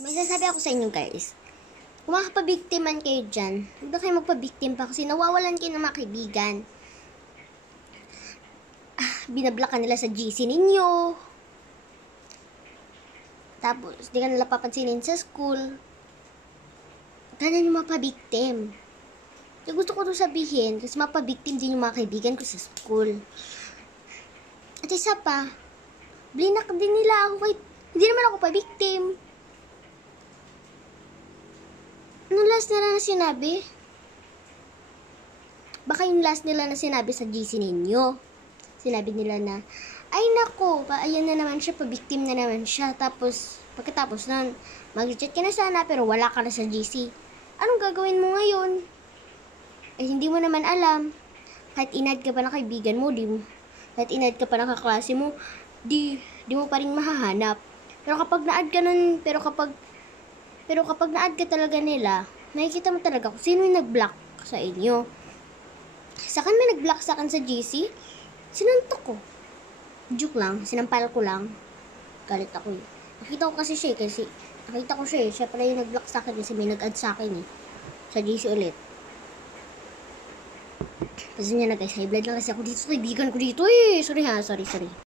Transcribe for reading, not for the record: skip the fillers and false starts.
May sasabi ako sa inyo guys. Kung makapabiktiman kayo dyan, huwag na kayo magpabiktim pa kasi nawawalan kayo ng mga kaibigan. Binablock ka nila sa GC ninyo. Tapos, di ka nila papansinin sa school. Huwag na yung mapabiktim. So, gusto ko to sabihin kasi mapabiktim din yung mga kaibigan ko sa school. At isa pa, blinak din nila ako kahit hindi naman ako pabiktim. Anong last nila na sinabi? Baka yung last nila na sinabi sa GC ninyo. Sinabi nila na, ay nako, ayan na naman siya, pabiktim na naman siya. Tapos, pagkatapos nun, mag-chat ka na sana pero wala ka na sa GC. Anong gagawin mo ngayon? Eh, hindi mo naman alam. Kahit inad ka pa ng kaibigan mo, kahit inad ka pa ng kaklase mo, di mo pa rin mahahanap. Pero kapag na-add ka nun, pero kapag na-add ka talaga nila, makikita mo talaga kung sino yung nag-block sa inyo. Sa akin may nag-block sa akin sa GC, sinuntok ko. Joke lang, sinampal ko lang. Galit ako eh. Nakita ko kasi siya siya pala yung nag-block sa akin kasi may nag-add sa akin eh. Sa GC ulit. Kasi niya na guys, high blood lang kasi ako dito sa kaibigan ko dito eh. Sorry.